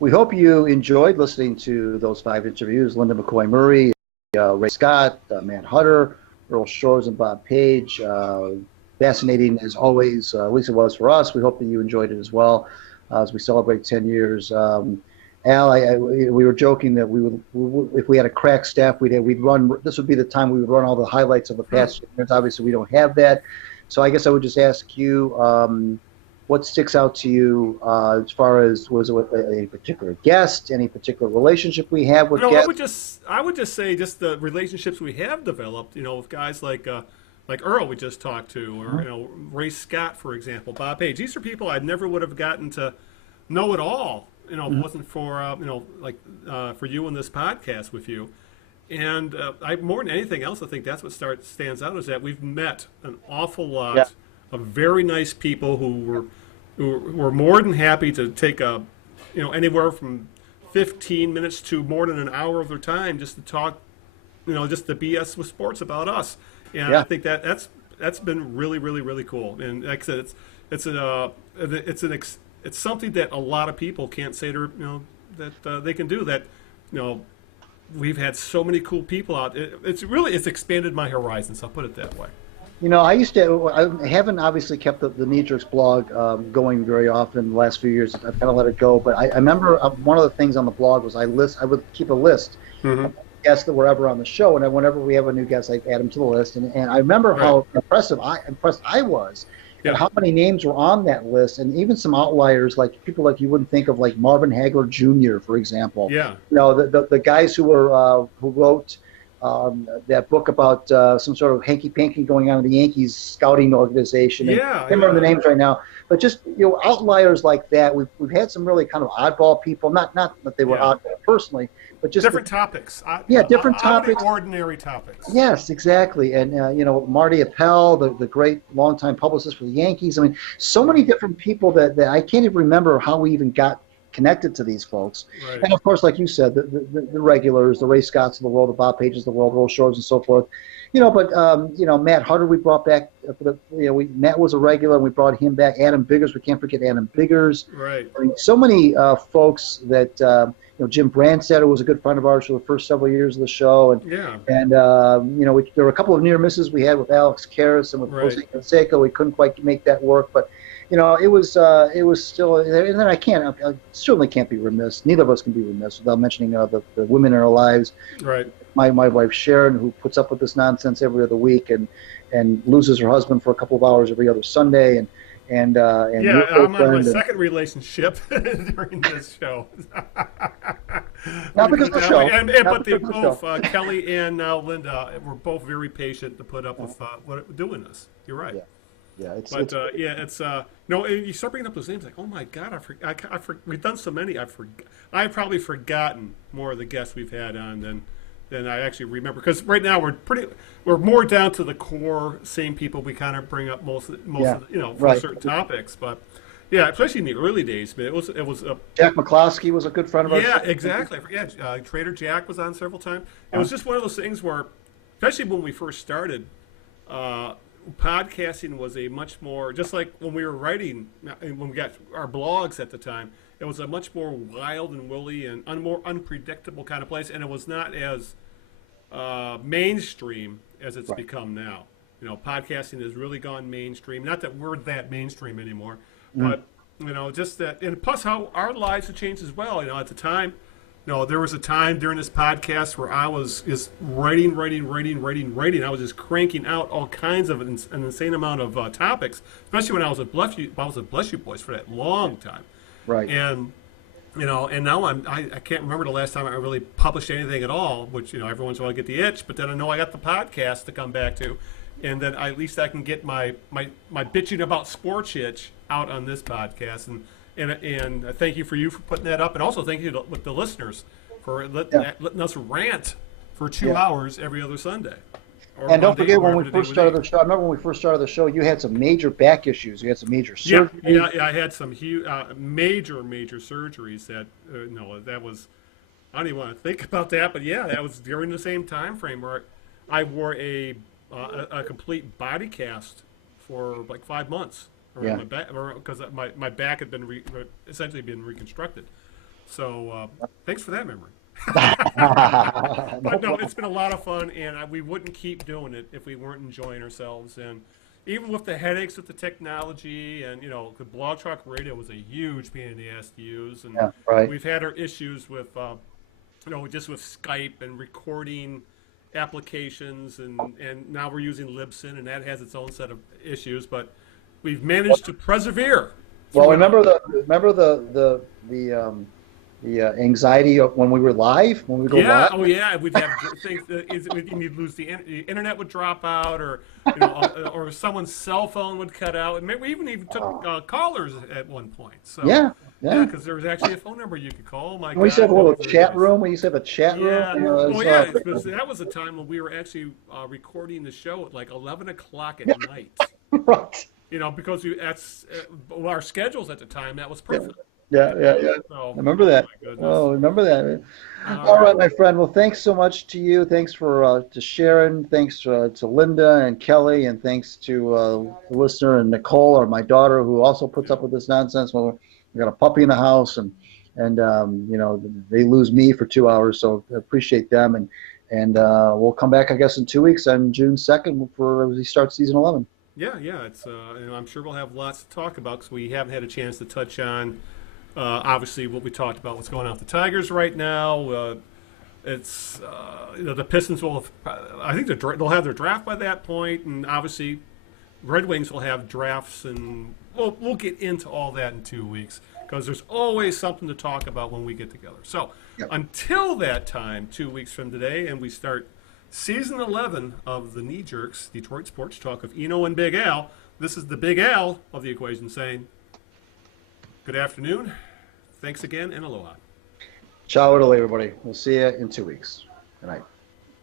We hope you enjoyed listening to those five interviews. Linda McCoy Murray, Ray Scott, Matt Hutter, Earl Shores, and Bob Page. Fascinating as always, at least it was for us. We hope that you enjoyed it as well as we celebrate 10 years. Al, we were joking that if we had a crack staff, we'd run. This would be the time we would run all the highlights of the past years. Obviously, we don't have that, so I guess I would just ask you, what sticks out to you as far as was it with any particular guest, any particular relationship we have with No, guests? I would just say just the relationships we have developed. With guys like Earl we just talked to, or Ray Scott, for example, Bob Page. These are people I never would have gotten to know at all. If it wasn't for for you and this podcast with you. And I more than anything else, I think that's what stands out is that we've met an awful Yeah, lot of very nice people who were more than happy to take anywhere from 15 minutes to more than an hour of their time just to talk, just to BS with sports about us. And I yeah. think that's been really, really, really cool. And like I said, it's something that a lot of people can't say to that they can do that. You know, we've had so many cool people out. It's expanded my horizons. I'll put it that way. I haven't obviously kept the Knee Jerks blog going very often in the last few years. I've kind of let it go. But I remember one of the things on the blog was I would keep a list Hmm. of guests that were ever on the show. And whenever we have a new guest, I add them to the list. And I remember Right. how impressed I was at Yeah. how many names were on that list. And even some outliers, like people like you wouldn't think of, like Marvin Hagler Jr., for example. Yeah. The guys who wrote that book about some sort of hanky panky going on in the Yankees scouting organization. And I Yeah. can't remember the Yeah. names right now, but just outliers like that. We've had some really kind of oddball people. Not that they were Yeah. oddball personally, but just Different topics. different Out of the topics. ordinary topics. Yes, exactly. And Marty Appel, the great longtime publicist for the Yankees. I mean, so many different people that I can't even remember how we even got connected to these folks. Right. And of course, like you said, the regulars, the Ray Scotts of the world, the Bob Pages of the world, Earl Shores and so forth. But Matt Hutter we brought back. Matt was a regular, and we brought him back. Adam Biggers, we can't forget Adam Biggers. Right. I mean, so many folks that Jim Brandstetter was a good friend of ours for the first several years of the show, Yeah. and there were a couple of near misses we had with Alex Karras and with Right. Jose Canseco. We couldn't quite make that work, but it was still. And then I certainly can't be remiss. Neither of us can be remiss without mentioning the women in our lives. Right. My wife Sharon, who puts up with this nonsense every other week and loses her husband for a couple of hours every other Sunday, and Yeah. your I'm on my girlfriend, and second relationship during this show. not because of the show, not But they because of the both, show. Kelly and Linda, were both very patient to put up with doing this. You're right. Yeah, yeah, But it's no. And you start bringing up those names, like, oh my God, we've done so many. I've probably forgotten more of the guests we've had on than I actually remember. Because right now we're more down to the core same people we kind of bring up most Yeah, of for right. certain topics. But yeah, especially in the early days, man, it was Jack McCloskey was a good friend of ours. yeah, exactly. Yeah, Trader Jack was on several times. It was just one of those things where, especially when we first started, podcasting was a much more, just like when we were writing, when we got our blogs at the time, it was a much more wild and woolly and more unpredictable kind of place, and it was not as mainstream as it's Right. become now. Podcasting has really gone mainstream. Not that we're that mainstream anymore, Mm. but just that, and plus how our lives have changed as well. At the time, there was a time during this podcast where I was just writing. I was just cranking out all kinds of an insane amount of topics, especially when I was at Bless You Boys for that long time. Right. And and now I can't remember the last time I really published anything at all. Which every once in a while I get the itch, but then I know I got the podcast to come back to, and then at least I can get my bitching about sports itch out on this podcast. And I thank you for putting that up, and also thank you with the listeners for Yeah. letting us rant for 2 Yeah. hours every other Sunday. Or And don't Monday, forget when wherever we the first day started would the show. I remember when we first started the show, you had some major back issues. You had some major be. Yeah, surgery. yeah, I had some huge, major surgeries that that was. I don't even want to think about that, but yeah, that was during the same time frame where I wore a complete body cast for like 5 months around Yeah. my back, because my back had been essentially been reconstructed. So thanks for that memory. No But no, problem. it's been a lot of fun, and we wouldn't keep doing it if we weren't enjoying ourselves. And even with the headaches with the technology, and the Blog Talk Radio was a huge pain in the ass to use, and Yeah, right. we've had our issues with, just with Skype and recording applications, and now we're using Libsyn, and that has its own set of issues. But we've managed to persevere. Well, through it all. remember the anxiety of when we were live, when we go Yeah, live. oh yeah, we'd have things. You'd lose the internet would drop out, or or someone's cell phone would cut out. And we even took callers at one point. So Yeah, yeah, yeah. because there was actually a phone number you could call. Oh my We used to God, have a that little was really chat nice. room. We used to have a chat Yeah, room. well, yeah, that was a time when we were actually recording the show at like 11 o'clock at night. Right. Because our schedules at the time. That was perfect. Yeah, yeah, yeah. So, I remember that. my goodness. Oh, remember that. All All right. right, my friend. Well, thanks so much to you. Thanks to Sharon. Thanks to Linda and Kelly, and thanks to the listener and Nicole, or my daughter, who also puts up with this nonsense. Well, we got a puppy in the house, and they lose me for 2 hours, so I appreciate them. And we'll come back, I guess, in 2 weeks on June 2nd for we start season 11. Yeah, yeah. It's I'm sure we'll have lots to talk about because we haven't had a chance to touch on obviously what we talked about, what's going on with the Tigers right now. It's the Pistons will I think they'll have their draft by that point, and obviously Red Wings will have drafts, and we'll get into all that in 2 weeks because there's always something to talk about when we get together. So Yep. until that time, 2 weeks from today, and we start season 11 of the Knee Jerks, Detroit Sports Talk of Eno and Big Al. This is the Big Al of the equation saying, good afternoon, thanks again, and aloha. Ciao, everybody. We'll see you in 2 weeks. Good night.